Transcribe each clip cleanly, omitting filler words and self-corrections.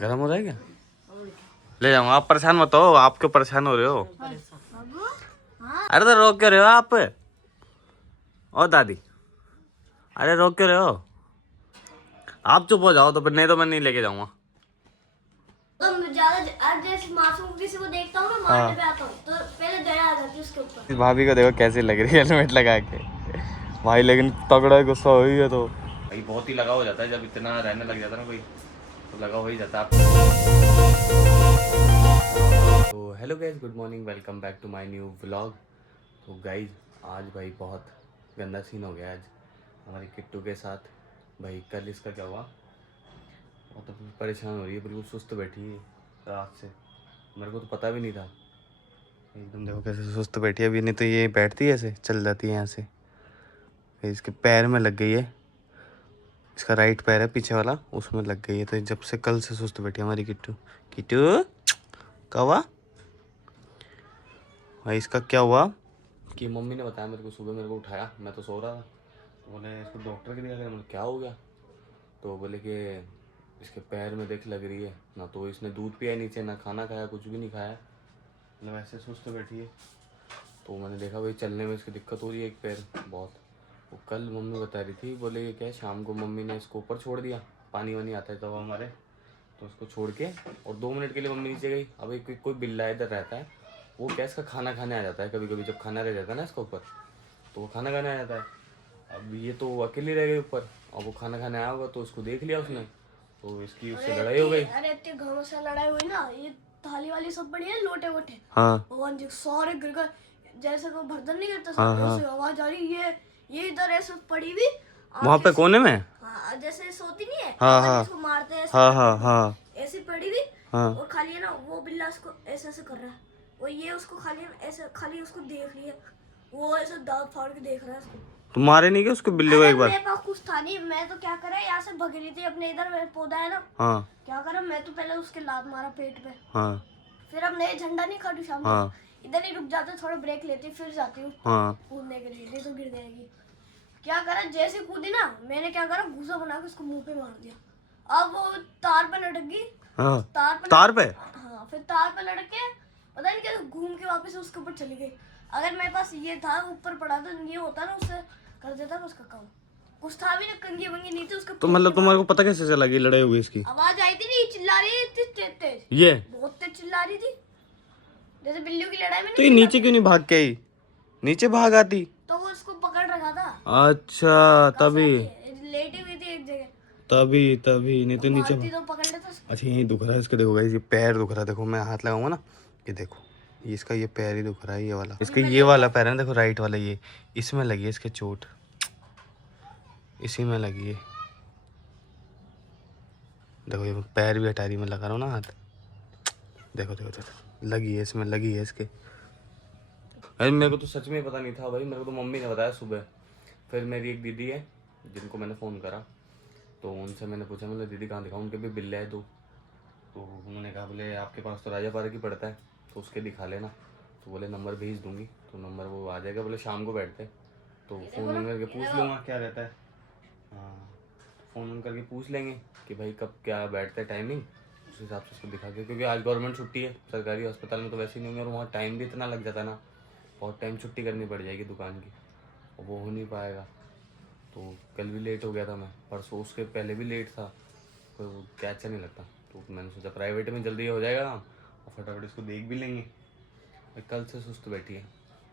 गर्म हो रहा है क्या? ले जाऊंगा। आप परेशान मत हो, आप क्यों परेशान हो रहे हो? अरे तो रोक क्यों रहे हो आप? ओ दादी, अरे रोक क्यों रहे हो? आप चुप हो जाओ तो फिर, नहीं तो मैं नहीं लेके जाऊंगा। तो मैं ज्यादा जैसे मासूम किसी को देखता हूँ ना, मारने पे आता हूँ तो पहले दया आ जाती है उसके ऊपर। भाभी को देखो कैसी लग रही है हेलमेट लगा के भाई, लेकिन तगड़ा गुस्सा हो ही है तो भाई, बहुत ही लगा हो जाता है जब इतना रहने लग जाता है ना कोई, तो लगा हो ही जाता है आपको। तो hello guys, good morning, welcome back to my new vlog. तो गाइज आज भाई बहुत गंदा सीन हो गया आज हमारी किट्टू के साथ। भाई कल इसका क्या हुआ, बहुत तो परेशान हो रही है, बिल्कुल सुस्त बैठी है रात से, मेरे को तो पता भी नहीं था। एकदम देखो कैसे सुस्त बैठी है अभी, नहीं तो ये बैठती है ऐसे, चल जाती है यहाँ से। इसके पैर में लग गई है, इसका राइट पैर है पीछे वाला, उसमें लग गई है, तो जब से कल से सुस्त बैठी है हमारी किट्टू। किट्टू कवा भाई, इसका क्या हुआ कि मम्मी ने बताया मेरे को, सुबह मेरे को उठाया, मैं तो सो रहा था, तो बोले इसको डॉक्टर के दिखा कर। मैंने क्या हो गया, तो बोले कि इसके पैर में देख लग रही है ना, तो इसने दूध पिया नीचे, ना खाना खाया, कुछ भी नहीं खाया, मतलब ऐसे सुस्त बैठी है। तो मैंने देखा भाई चलने में इसकी दिक्कत हो रही है एक पैर बहुत। वो कल मम्मी बता रही थी, बोले ये क्या है, शाम को मम्मी ने इसको ऊपर छोड़ दिया, पानी वानी आता है तब हमारे, तो उसको छोड़ के और 2 मिनट के लिए मम्मी नीचे गई। अब एक कोई बिल्ला इधर रहता है, वो क्या इसका खाना खाने आ जाता है, कभी कभी जब खाना रह जाता है ना इसका ऊपर, तो वो खाना खाने आ जाता है। अब ये तो अकेली रह गई ऊपर, अब वो खाना खाने आया होगा तो उसको देख लिया उसने, तो इसकी उससे लड़ाई हो गई। अरे इतने घरों से लड़ाई हुई ना, ये थाली वाली सब बड़ी है, लोटे वोटे हाँ भगवान जी सारे गिर गए, जैसे को भर्जन नहीं करता हाँ सब, हाँ। ऐसे आवाज आ रही, ये इधर ऐसे पड़ी हुई वहाँ पे कोने में। हाँ, जैसे सोती नहीं है हाँ अपन हाँ जिसको मारते हैं, ऐसे हाँ करते हाँ हैं, हाँ ऐसी पड़ी हुई। हाँ। और खाली है ना वो बिल्ला उसको ऐसे ऐसे कर रहा है, और ये उसको खाली ऐसे खाली उसको देख लिया, वो ऐसे दांत फाड़ के देख रहा है उसको। तुम मारे नहीं क्या उसको बिल्ली को अरे एक बार? मेरे पास कुछ था नहीं, मैं तो क्या करा, यहाँ से भग रही थी अपने, इधर मेरा पौधा है ना, हाँ क्या करा मैं तो पहले उसके लात मारा पेट पे, हाँ फिर अब नए झंडा नहीं खाटू शाम को, हाँ इधर ही रुक जाते, थोड़ा ब्रेक लेती, फिर जाती हूँ हाँ कूदने के लिए, नहीं तो गिर जाएगी। क्या करा, जैसे कूदी ना, मैंने क्या करा, घूसा बना के उसको मुंह पे मार दिया। अब वो तार पे लटक गई, हाँ। तार पे हाँ, फिर तार पे लटक के पता नहीं कैसे घूम के वापस उसके ऊपर चली गई। अगर मेरे पास ये था ऊपर पड़ा तो ये होता ना, उससे कर देता मैं उसका काम, कुछ था भी ना, कंगी वंगी नहीं थी उसका। तो मतलब तुम्हारे को पता कैसे चला कि लड़ाई हुई इसकी? आवाज आई थी, नहीं चिल्ला रही थी तेज तेज, ये बहुत तेज चिल्ला रही थी, जैसे बिल्लियों की लड़ाई में तो ये नहीं नीचे क्यों नहीं भाग के आई? नीचे भाग आती। तो वो उसको पकड़ रखा था। अच्छा तभी लेटी हुई थी एक जगह, तभी तभी नहीं तो नीचे मारती तो पकड़ लेता उसको। अच्छा यही दुख रहा है इसका, देखो गाइस ये पैर दुख रहा है, देखो मैं हाथ लगाऊंगा ना, ये देखो, ये इसका ये पैर ही दुख रहा है, ये वाला इसका, ये वाला पैर है ना, देखो राइट वाला, ये इसमें लगी है इसके चोट, इसी में लगी है। देखो ये पैर भी हटा रही, मैं लगा रहा हूँ ना हाथ, देखो देखो देखो लगी है इसमें, लगी है इसके। अरे मेरे को तो सच में पता नहीं था भाई, मेरे को तो मम्मी ने बताया सुबह। फिर मेरी एक दीदी है जिनको मैंने फ़ोन करा, तो उनसे मैंने पूछा, मतलब दीदी कहाँ दिखाऊँ, उनके भी बिल्ले है दो, तो उन्होंने कहा बोले आपके पास तो राजा पारा की पड़ता है, तो उसके दिखा लेना। तो बोले नंबर भेज दूंगी, तो नंबर वो आ जाएगा, बोले शाम को बैठते, तो फ़ोन करके पूछ लूँगा क्या रहता है। हाँ, फ़ोन करके पूछ लेंगे कि भाई कब क्या बैठता है टाइमिंग, उस हिसाब से उसको दिखा के, क्योंकि आज गवर्नमेंट छुट्टी है, सरकारी अस्पताल में तो वैसे ही नहीं होंगे, और वहाँ टाइम भी इतना लग जाता है ना, बहुत टाइम छुट्टी करनी पड़ जाएगी दुकान की, और वो हो नहीं पाएगा। तो कल भी लेट हो गया था मैं, परसों उसके पहले भी लेट था, तो वो क्या अच्छा नहीं लगता, तो मैंने सोचा प्राइवेट में जल्दी हो जाएगा काम, और फटाफट इसको देख भी लेंगे। कल से सुस्त बैठी है,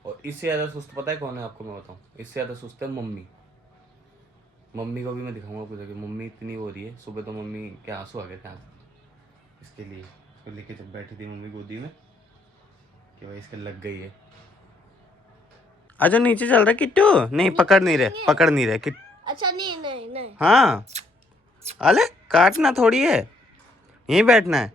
और इससे ज़्यादा सुस्त पता है कौन है आपको मैं बताऊँ, इससे ज़्यादा सुस्त है मम्मी। मम्मी को भी मैं दिखाऊंगा आपको जाके, मम्मी इतनी वो रही है, सुबह तो मम्मी के आंसू आ गए थे इसके लिए, इसको लेके जब बैठी थी मम्मी गोदी में, कि भाई इसके लग गई है। अच्छा नीचे चल रहा है किट्टू, नहीं पकड़ नहीं रहे, पकड़ नहीं रहे किट। अच्छा नहीं नहीं नहीं, हाँ अरे काटना थोड़ी है, यहीं बैठना है,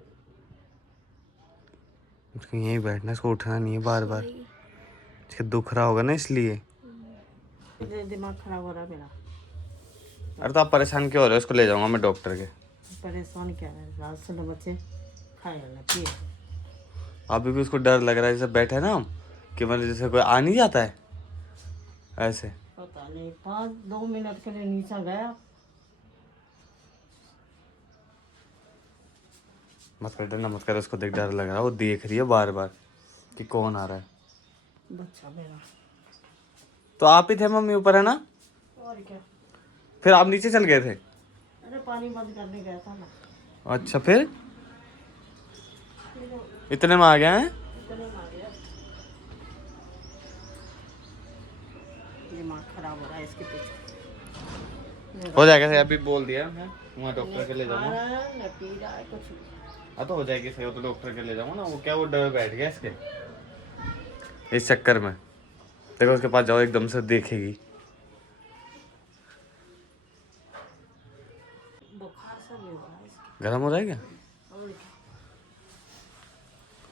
इसको यहीं बैठना है, इसको उठना नहीं है बार बार, इसके दुख रहा होगा ना इसलिए। दिमाग खराब हो रहा है मेरा। अरे तो आप परेशान क्यों हो रहे हो, इसको ले जाऊंगा मैं डॉक्टर के। परेशान क्या है, रात से न बच्चे खाए ना पिए। अभी भी उसको डर लग रहा है, जैसे बैठे हैं ना हम, कि मतलब जैसे कोई आ नहीं जाता है ऐसे। पता नहीं 5-2 मिनट के लिए नीचे गया, मत कर डरना मत कर, उसको देख डर लग रहा है, वो देख रही है बार बार कि कौन आ रहा है। बच्चा मेरा। तो आप ही थे मम्मी ऊपर, है ना? और क्या? फिर आप नीचे चल गए थे? अरे पानी बंद करने गया था ना। अच्छा, फिर इतने में आ गए हैं? इतने में आ गया। दिमाग खराब हो रहा है इसके पीछे। हो जाएगा, अभी बोल दिया मैं, वहाँ डॉक्टर के ले खा जाऊंगा। रहा है न पी रहा है कुछ नहीं। हाँ तो हो जाएगी सही, हो तो डॉक्टर के ले जाऊंगा ना। वो क्या, वो डर बैठ गया इसके, इस चक्कर में। देखो उसके पास जाओ, एकदम से देखेगी। बुखार सा भी हो रहा है इसके। गर्म हो रहा है क्या? और क्या?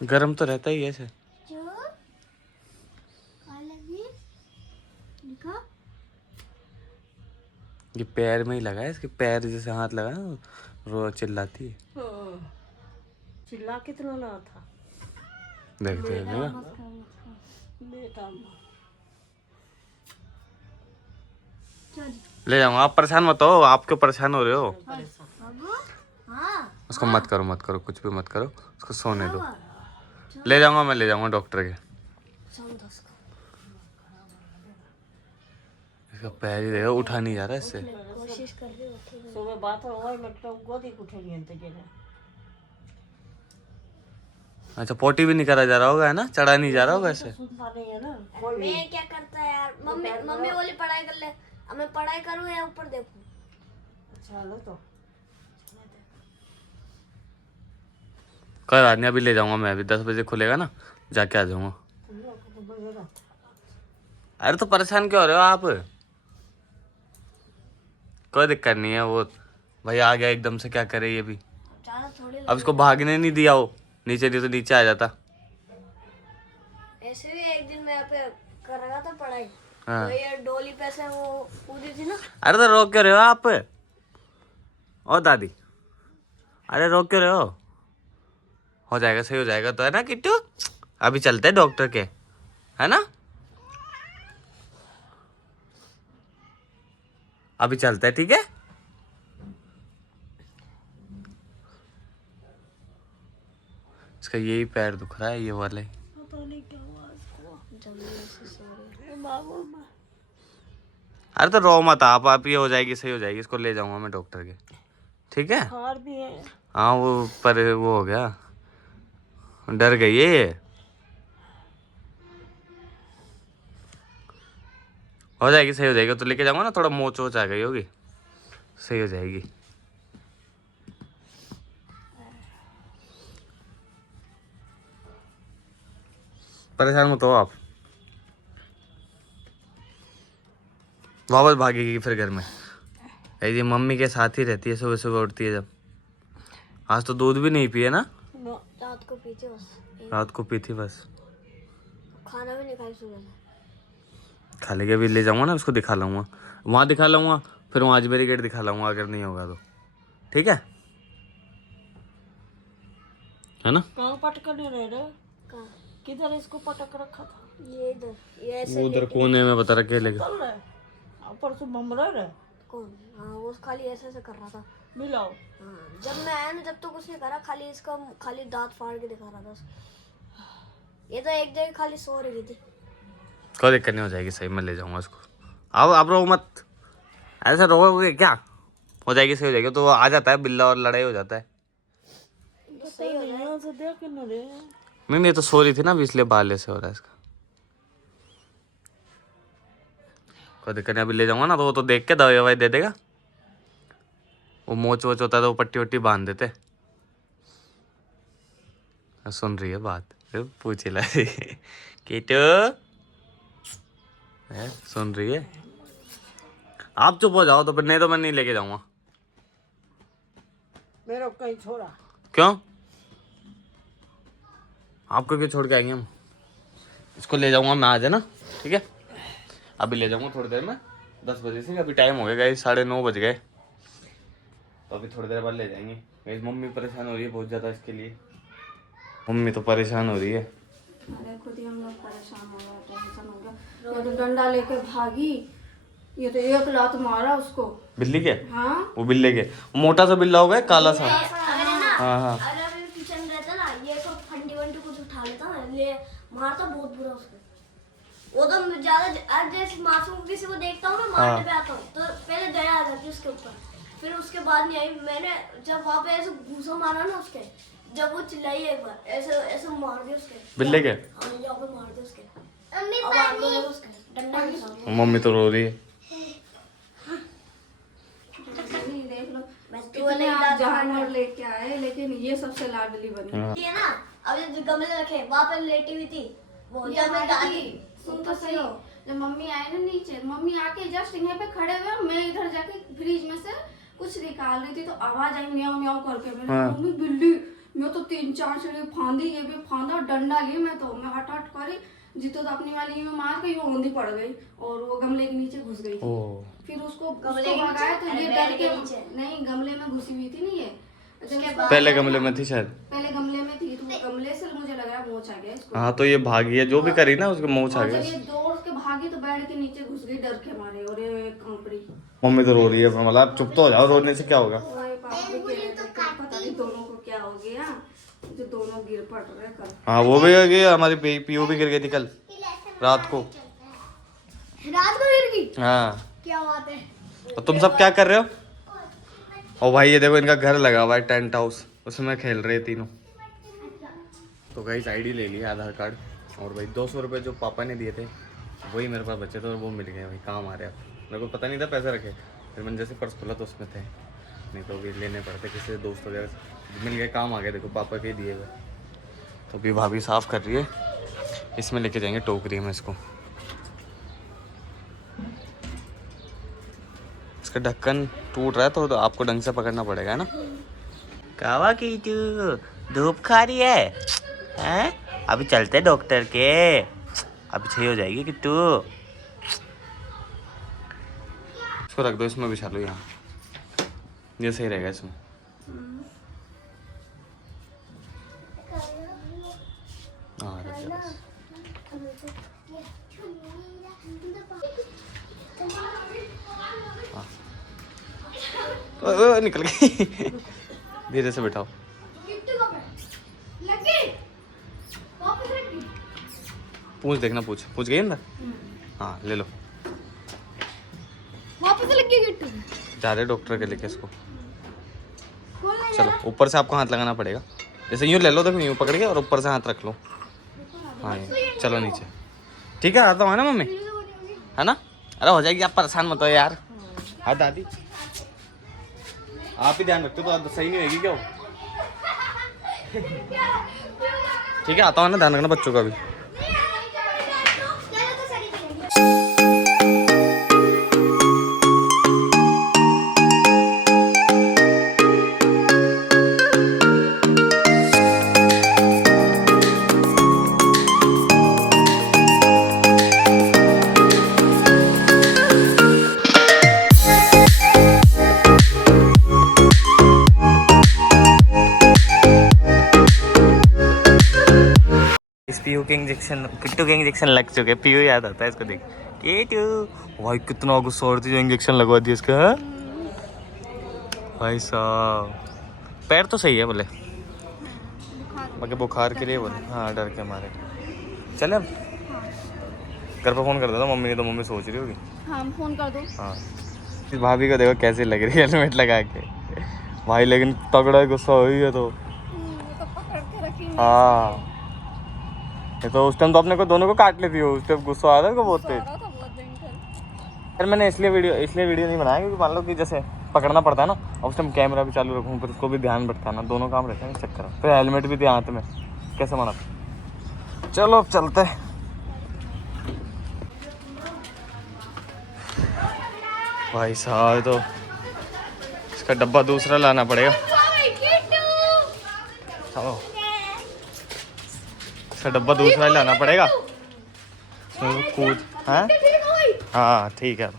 गर्म तो रहता ही है ऐसे। जो लगी देखा, ये पैर में ही लगा है, इसके पैर जैसे हाथ लगा है, रो चिल्लाती है। चिल्ला कितना ना था देखते हैं ना। बेटा। ले जाऊंगा, आप परेशान मत हो, आप क्यों परेशान हो रहे हो? हाँ उसको मत करो, कुछ भी मत करो, उसको सोने दो। ले जाऊंगा, मैं ले जाऊंगा डॉक्टर के। इसका पैर ही देखो, उठा नहीं जा रहा इससे। कोशिश कर रही हूँ। सुबह बात हो मैं तो गोदी उठेगी अंत के। अच्छा, पोटी भी नहीं करा जा रहा होगा, है ना? चढ़ा नहीं जा रहा होगा ऐसे। सुनता नहीं है ना। मैं क्या करता है यार, मम्मी मम्मी बोली पढ़ाई कर ले, अब मैं पढ़ाई करूँ या ऊपर देखूँ? अच्छा लो तो कोई बात नहीं, अभी ले जाऊंगा मैं, अभी 10 बजे खुलेगा ना, जाके आ जाऊंगा। अरे तो परेशान क्यों हो रहे हो आप? कोई दिक्कत नहीं है, वो भाई आ गया एकदम से, क्या करे ये भी। ज्यादा थोड़ी अब इसको भागने नहीं दिया, वो नीचे नहीं तो नीचे आ जाता। ऐसे भी एक दिन मैं यहाँ पे कर रहा था पढ़ाई, हाँ। तो ये डोली पे से वो कूदी थी ना। अरे तो रोक क्यों रहे हो आप? ओ दादी, अरे रोक क्यों रहे हो जाएगा, सही हो जाएगा तो, है ना किट्टू? अभी चलते हैं डॉक्टर के, है ना? अभी चलते हैं, ठीक है? इसका यही पैर दुख रहा है, ये वाले। पता नहीं क्या हुआ इसको। जल्दी से सो रही है। बाबू अरे तो रो मत आप, ये हो जाएगी, सही हो जाएगी। इसको ले जाऊंगा मैं डॉक्टर के, ठीक है? बुखार भी है। हाँ वो पर वो हो गया, डर गई है ये। हो जाएगी, सही हो जाएगी। तो लेके जाऊंगा ना, थोड़ा मोच वोच आ गई होगी, सही हो जाएगी। परेशान मत हो आप, वापस भागेगी फिर घर में। ये मम्मी के साथ ही रहती है, सुबह सुबह उठती है जब। आज तो दूध भी नहीं पिए ना? रात को पीते बस, रात को पी थी बस। खाना भी नहीं खाई सुबह से। खा लेके भी ले जाऊंगा ना, उसको दिखा लाऊंगा, वहाँ दिखा लाऊंगा, फिर वहाँ अजमेरी गेट दिखा लाऊंगा अगर नहीं होगा तो, ठीक है? है ना? कहाँ पटक नहीं रह रहे? कहाँ? किधर इसको पटक रखा था? ये इधर, ये ऐसे उधर कोने में बता रखे लेके। चल रहा है ऊपर से बम रह रहा है। कौन? हाँ वो खाली ऐसे ऐसे कर रहा था। मिलाओ। हाँ, जब मैं आया ना जब तो कुछ नहीं करा, खाली इसका खाली दांत फाड़ के दिखा रहा था उसको। ये तो एक जगह खाली सो रही थी। कोई दिक्कत नहीं, हो जाएगी सही, मैं ले जाऊंगा उसको। अब रो मत, ऐसे रोगे क्या? हो जाएगी, सही हो जाएगी। तो वो आ जाता है बिल्ला और लड़ाई हो जाता है। सही हो जाए। यहाँ से देख न रे। नहीं तो सो रही थी ना अभी, इसलिए बाल ऐसे हो रहा है इसका। कोई दिक्कत नहीं, अभी ले जाऊंगा ना, तो वो तो देख के दवाई ववाई दे देगा। वो मोच वोच होता है तो वो पट्टी वट्टी बांध देते। सुन रही है बात, पूछ ला कीटू, सुन रही है? आप चुप हो जाओ तो फिर, नहीं तो मैं नहीं लेके जाऊंगा। मेरा कहीं छोड़ा। क्यों? आपको क्यों छोड़ के आएंगे हम? इसको ले जाऊंगा मैं आज, है ना? ठीक है, अभी ले जाऊंगा थोड़ी देर में, 10 बजे से। अभी टाइम हो गया गाइस, 9:30 बज गए, तो अभी थोड़ी देर बाद ले जाएंगे। गाइस मम्मी परेशान हो रही है बहुत ज़्यादा इसके लिए, मम्मी तो परेशान हो रही है। अरे खुद ही हम लोग परेशान हो गए, टेंशन हो गया। ये तो डंडा लेके भागी, ये तो एक लात मारा उसको। बिल्ली के? हाँ वो बिल्ले के, मोटा सा बिल्ला होगा, काला सा। अरे ना, हाँ हाँ अरे मारता बहुत बुरा उसको। वो तो ज्यादा आज जैसे मासूम किसी को देखता हूँ ना हाँ। मारने पे आता हूँ तो पहले दया आ जाती है उसके ऊपर, फिर उसके बाद नहीं आई। मैंने जब वहाँ पे ऐसे घूसा मारा ना उसके, जब वो चिल्लाई एक बार ऐसे ऐसे मार दिया उसके बिल्ले के हाँ यहाँ पे मार दिया उसके। अब आंदोलन उसके डंडा के सामने। मम्मी तो रो रही है। नहीं, देख लो तो इतने नहीं आप दादा जानवर लेके आए लेकिन ये सबसे लाडली बनी। हाँ। ये ना अब जो गमले रखे वहाँ पे लेटी हुई थी वो ये जब मैं हमारी दादी थी, सुन तो सही, जब मम्मी आए ना नीचे, मम्मी आके जस्ट यहाँ पे खड़े हुए, मैं इधर जाके फ्रिज में से कुछ निकाल रही थी तो आवाज आई म्याऊं म्याऊं करके। मैंने हाँ। मम्मी बिल्ली, मैं तो 3-4 चिड़िया फांदी, ये भी फांदा, डंडा लिए मैं तो, मैं हट हट करी, जीतो तो अपनी वाली में मार के यूं औंधी पड़ गई और वो गमले के नीचे घुस गई। ओ फिर उसको गमले उसको के भगाया तो नीचे? ये अरे डर बेड के के नीचे? नहीं, गमले में घुसी हुई थी नहीं ये। जब उसको पहले भगाया गमले ना, में थी शायद। पहले गमले में थी तो वो गमले से मुझे लग रहा है मोच आ गया इसको। हाँ तो ये भागी है, जो भी करी ना उसके मुंह आ और गया। जब ये दौड़ के भागी तो बेड के नीचे घुस गई डर के मारे और ये कांपड़ी। मम्मी तो रो रही है, मतलब चुप तो हो जाओ, रोने से क्या होगा। ओए पापा भी कह रहे थे कि पता नहीं दोनों को क्या हो गया, जो दोनों गिर पड़ रहे कल। हाँ वो भी गई, हमारी पीओ भी गिर गई थी कल रात को। गिर गई। हाँ क्या बात है। और तुम सब क्या कर रहे हो? और भाई ये देखो इनका घर लगा हुआ है टेंट हाउस, उसमें खेल रहे तीनों। तो गाइस आईडी ले लिया, आधार कार्ड, और भाई 200 रुपये जो पापा ने दिए थे वही मेरे पास बचे थे और वो मिल गए भाई, काम आ रहे अब। मेरे को पता नहीं था पैसे रखे, फिर मैंने जैसे पर्स खोला तो उसमें थे, नहीं तो भी लेने पड़ते किसी दोस्त वगैरह से। मिल गए, काम आ गए, देखो पापा के दिए हुए। तो अभी भाभी साफ़ कर रही है, इसमें लेके जाएंगे टोकरी में इसको। इसका ढक्कन टूट रहा है तो आपको ढंग से पकड़ना पड़ेगा, है ना। कावा की तू धूप खा रही है, हैं? अभी चलते डॉक्टर के, अभी सही हो जाएगी कि तू। इसको रख दो, इसमें बिछा लो यहाँ, ये सही रहेगा इसमें। हाँ रख दो बस। ओ, निकल गई। धीरे से बैठाओ। पूछ देखना, पूछ पूछ गई अंदर। हाँ ले लो, वापस लग गई गिट्टू। जा रहे डॉक्टर के लेके इसको। चलो ऊपर से आपको हाथ लगाना पड़ेगा, जैसे यूँ ले लो, देखो यूँ पकड़ के और ऊपर से हाथ रख लो। हाँ ये चलो नीचे, ठीक है। आता हूँ, है ना मम्मी, है ना। अरे हो जाएगी, आप परेशान मत हो यार। हाँ दादी आप ही ध्यान रखते हो तो सही नहीं होगी क्या वो? ठीक है आता हूँ ना, ध्यान रखना बच्चों का भी। इस पीयू के इंजेक्शन, किट्टू के इंजेक्शन लग चुके, पीयू याद आता है इसको देख। किट्टू भाई कितना गुस्सा हो रही थी जो इंजेक्शन लगवा दिया इसका, है भाई साहब। पैर तो सही है बोले, बाकी बुखार के लिए बोले, हाँ डर के मारे। चले अब घर पर फोन कर देता मम्मी ने, तो मम्मी सोच रही होगी। हाँ फोन कर दो। हाँ इस भाभी को देखो कैसे लग रही है हेलमेट लगा के भाई, लेकिन तगड़ा गुस्सा हुई है तो। हाँ ये तो उस टाइम तो अपने को दोनों को काट लेती हो, उस टाइम गुस्सा आया था उसको बहुत तेज। फिर मैंने इसलिए वीडियो नहीं बनाया क्योंकि मान लो कि जैसे पकड़ना पड़ता है ना, और उस टाइम कैमरा भी चालू रखूँ, फिर उसको भी ध्यान भटकाना, दोनों काम रहते हैं इस चक्कर में। फिर हेलमेट भी दिया हाथ में, कैसे मना। चलो अब चलते हैं। भाई साहब तो इसका डब्बा दूसरा लाना पड़ेगा। चलो इसका डब्बा दूसरा ही लाना पड़ेगा। कूद, हाँ ठीक है।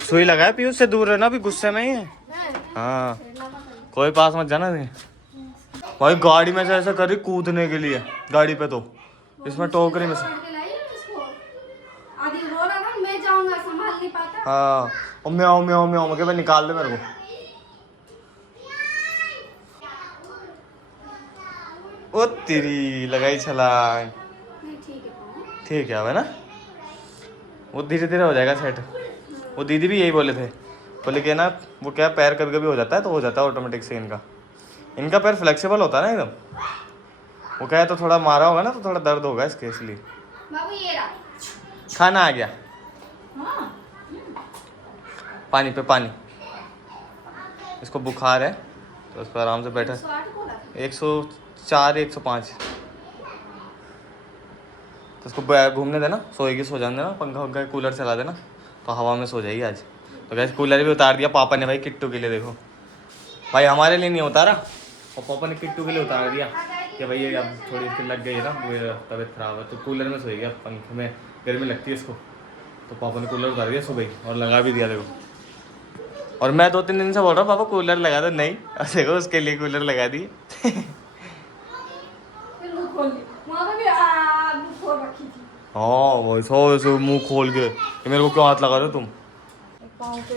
सुई लगाया पीयूष से दूर रहना, अभी गुस्से में ही है। हाँ कोई पास मत जाना नहीं। भाई गाड़ी में से ऐसा कर रही कूदने के लिए, गाड़ी पे तो इसमें टोकरी में से। आदि रो रहा था, मैं जाऊंगा, संभाल नहीं पाता। हाँ और म्याऊं म्याऊं म्याऊं मगे भाई निकाल दे मेरे को। ओ तेरी लगाई छलांग। नहीं ठीक है पाँव। ठीक है अब है ना, वो धीरे धीरे हो जाएगा सेट। वो दीदी भी यही बोले थे, बोले कि ना वो क्या पैर कभी कभी हो जाता है तो हो जाता है ऑटोमेटिक से इनका पैर फ्लेक्सिबल होता है ना एकदम। वो क्या है तो थोड़ा मारा होगा ना तो थोड़ा दर्द होगा इसके, इसलिए। बाबू ये रहा। खाना आ गया, हाँ पानी पे पानी। इसको बुखार है तो उस पर आराम से बैठा। 108 बोला था। 104 105। तो उसको घूमने देना, सोएगी सो जाने देना, पंखा वंखा कूलर चला देना तो हवा में सो जाएगी आज। तो कैसे कूलर भी उतार दिया पापा ने भाई किट्टू के लिए। देखो भाई हमारे लिए नहीं उतारा, और पापा ने किट्टू के लिए उतार दिया कि भाई ये अब थोड़ी इसकी लग गई है ना, तबीयत खराब है तो कूलर में सोएगी। अब पंखे में गर्मी लगती है इसको, तो पापा ने कूलर उतार दिया सुबह और लगा भी दिया। देखो, और मैं 2-3 दिन से बोल रहा हूँ पापा कूलर लगा दो, नहीं। और देखो उसके लिए कूलर लगा दिए। फिर मुंह खोल लिया, वहाँ पे भी मुंह खोल रखी थी। हाँ वैसा मुंह खोल के कि मेरे को क्यों हाथ लगा रहे हो तुम।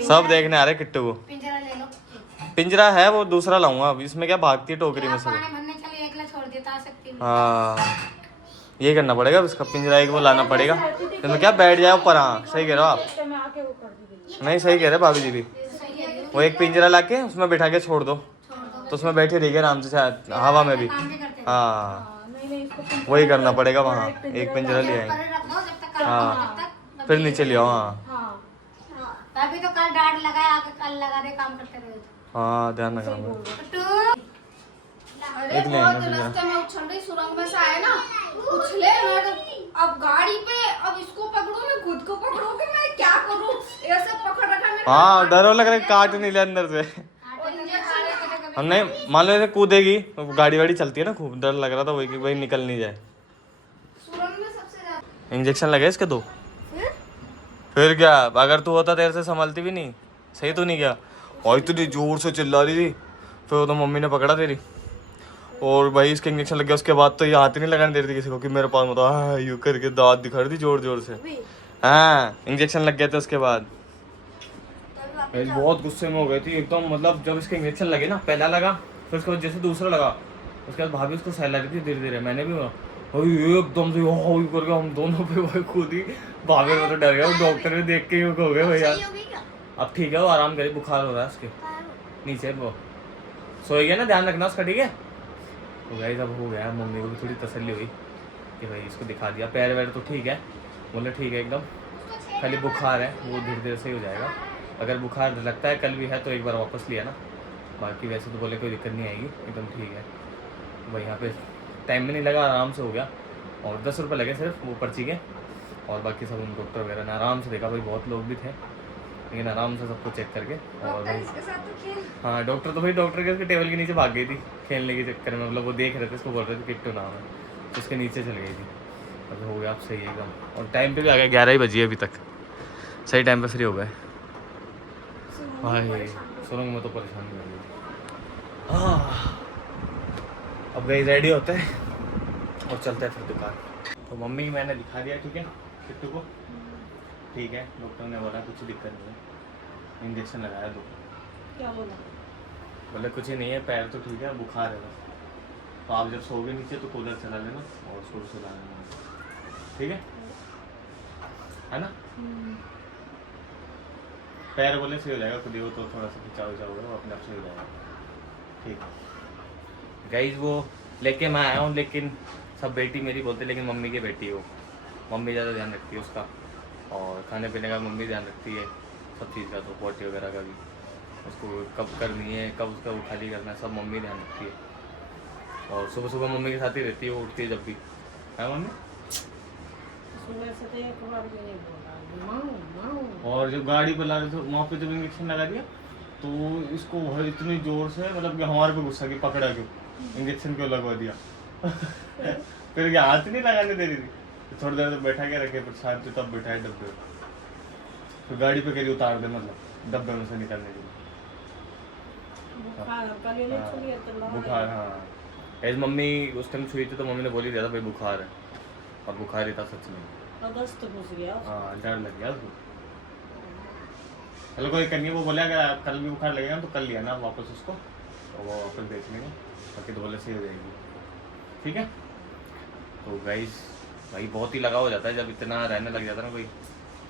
सब देखने आ रहे किट्टू को। पिंजरा ले लो। पिंजरा है वो दूसरा लाऊंगा, अब इसमें क्या भागती है टोकरी में से। पानी भरने चले एकला छोड़ देता आ सकती है। हाँ ये करना पड़ेगा, इसका पिंजरा एक वो लाना पड़ेगा। तो क्या बैठ जाए ऊपर। हाँ सही कह रहे हो आप, नहीं सही कह रहे भाभी जी भी। वो एक पिंजरा ला के उसमें बैठा के छोड़ दो तो उसमें बैठे रहिए आराम से, शायद हवा में भी। हाँ वही करना पड़ेगा वहाँ, एक पिंजरा ले आएंगे। हाँ फिर नीचे ले आओ। हाँ अभी तो कल डांट लगाए, आके कल लगा दे, काम करते रहे। हाँ ध्यान रखना। अरे बहुत रास्ते में उछल रही, सुरंग में से आए ना, उछले ना तो अब गाड़ी पे, अब इसको पकड़ू मैं खुद को पकड़ू कि मैं क्या करूं, ऐसे पकड़ रखा मैंने। हाँ डर लग रहा है काट नहीं ले अंदर से। हम नहीं मान लो ऐसे कूदेगी, गाड़ी वाड़ी चलती है ना खूब, डर लग रहा था वही कि भाई निकल नहीं जाए। सुरंग में सबसे ज्यादा इंजेक्शन लगे इसके 2। फिर क्या, अगर तू होता तेरे से संभलती भी नहीं। सही तो नहीं गया, और इतनी जोर से चिल्ला रही थी, फिर तो मम्मी ने पकड़ा तेरी, और भाई इसके इंजेक्शन लग गया। उसके बाद तो ये हाथ ही नहीं लगाने दे रही थी किसी को कि मेरे पास मतलब यूँ करके दांत दिखा रही थी जोर जोर से। हाँ इंजेक्शन लग गया था उसके बाद। बहुत गुस्से में हो गई थी एकदम, मतलब जब इसके इंजेक्शन लगे ना, पहला लगा फिर उसके बाद जैसे दूसरा लगा, उसके बाद भाभी उसको सहला रही थी धीरे धीरे। मैंने भी एकदम से करके हम दोनों पे भाई कूदी। भाभी में तो डर गया, डॉक्टर ने देख के हो गए भैया। अब ठीक है वो आराम करे, बुखार हो रहा है उसके नीचे, वो सोए गया ना, ध्यान रखना उसका ठीक है। तो गाइस अब हो गया, मम्मी को भी थोड़ी तसल्ली हुई कि भाई इसको दिखा दिया। पैर वैर तो ठीक है, बोले ठीक है एकदम, खाली बुखार है वो धीरे धीरे सही हो जाएगा। अगर बुखार लगता है कल भी है तो एक बार वापस लिया ना, बाकी वैसे तो बोले कोई दिक्कत नहीं आएगी एकदम ठीक है। भाई यहाँ पे टाइम भी नहीं लगा, आराम से हो गया, और 10 रुपये लगे सिर्फ वो पर्ची के, और बाकी सब उन डॉक्टर वगैरह ने आराम से देखा। भाई बहुत लोग भी थे लेकिन आराम से सबको चेक करके। और भाई हाँ डॉक्टर तो भाई डॉक्टर के उसके टेबल के नीचे भाग गई थी खेलने के चक्कर में, मतलब वो देख रहे थे उसको, बोल रहे थे किट्टू नाम है, तो उसके नीचे चल गई थी। अब हो गया, अब सही है एकदम, और टाइम पे भी आ गया, 11 ही बजी अभी तक, सही टाइम पे फ्री हो गए। भाई सुरंग में तो परेशानी हो गई। अब गई रेडी होते हैं और चलते हैं फिर दुकान। तो मम्मी मैंने दिखा दिया ठीक है किट्टू को, ठीक है। डॉक्टर ने बोला कुछ दिक्कत नहीं है, इंजेक्शन लगाया 2। क्या बोला? बोले कुछ ही नहीं है, पैर तो ठीक है, बुखार है बस। तो आप जब सोओगे नीचे तो कूलर चला लेना और शुरू से ला लेना, ठीक है ना। पैर बोले सही हो जाएगा, खुद ही वो तो थोड़ा सा खिंचाव होगा, वो अपने आप सही हो जाएगा, ठीक है। गाइस वो लेके मैं आया हूँ, लेकिन सब बेटी मेरी बोलते, लेकिन मम्मी की बेटी हो, मम्मी ज़्यादा ध्यान रखती है उसका, और खाने पीने का मम्मी ध्यान रखती है, सब चीज़ का, तो पोटी वगैरह का भी, उसको कब करनी है कब उसका वो खाली करना है सब मम्मी ध्यान रखती है। और सुबह सुबह मम्मी के साथ ही रहती है, वो उठती है जब भी है मम्मी। सुबह से तो एक बार भी नहीं बोला माऊ। और जब गाड़ी पर ला रहे थे वहाँ पे जब इंजेक्शन लगा दिया तो इसको इतनी जोर से, मतलब कि हमारे पे गुस्सा की पकड़ा क्यों, इंजेक्शन क्यों लगवा दिया। फिर क्या हाथ नहीं लगाने दे रही थी, तो थोड़ी देर तो बैठा के रखे प्रसाद तो तब बैठाए डब्बे, तो गाड़ी पे कहीं उतार दे, मतलब डब्बे में से निकलने के लिए। बुखार हाँ ऐसे मम्मी उस टाइम छुई थी तो मम्मी ने बोली दिया था भाई बुखार है, और बुखार ही था सच में। घुस गया। हाँ डर लग गया उसको। चलो कोई करनी, वो बोले अगर कल भी बुखार लगेगा तो कल लिया ना वापस उसको, तो वो वापस देख लेंगे, बाकी तो बोले सही हो जाएगी। ठीक है। तो गाइस भाई बहुत ही लगाव हो जाता है जब इतना रहने लग जाता है ना कोई,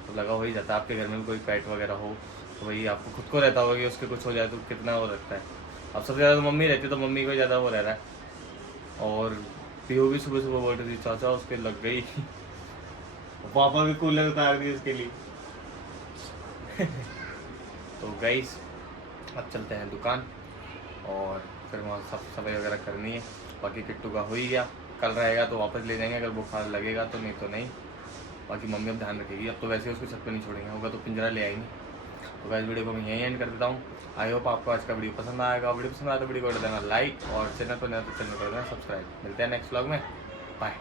तो लगाव हो ही जाता है। आपके घर में भी कोई पेट वगैरह हो तो भाई आपको खुद को रहता होगा कि उसके कुछ हो जाए तो कितना वो रहता है। अब सबसे ज़्यादा तो मम्मी रहती है, तो मम्मी को ज़्यादा वो रह रहा है। और पीओ भी सुबह सुबह बोल रही थी चाचा उसके लग गई पापा भी कूलर उतार दी उसके लिए। तो गाइस अब चलते हैं दुकान और फिर वहाँ साफ सफाई वगैरह करनी है। बाकी किट्टू का हो ही गया, कल रहेगा तो वापस ले जाएंगे अगर बुखार लगेगा तो, नहीं तो नहीं। बाकी मम्मी अब ध्यान रखेगी, अब तो वैसे उसको छत पे नहीं छोड़ेंगे, होगा तो पिंजरा ले आएंगे। तो गाइस वीडियो को मैं यहीं एंड कर देता हूँ। आई होप आपको आज का वीडियो पसंद आएगा। वीडियो पसंद आया तो वीडियो को कर देना लाइक, और चैनल पर नया तो चैनल कर देना सब्सक्राइब। मिलते हैं नेक्स्ट व्लॉग में, बाय।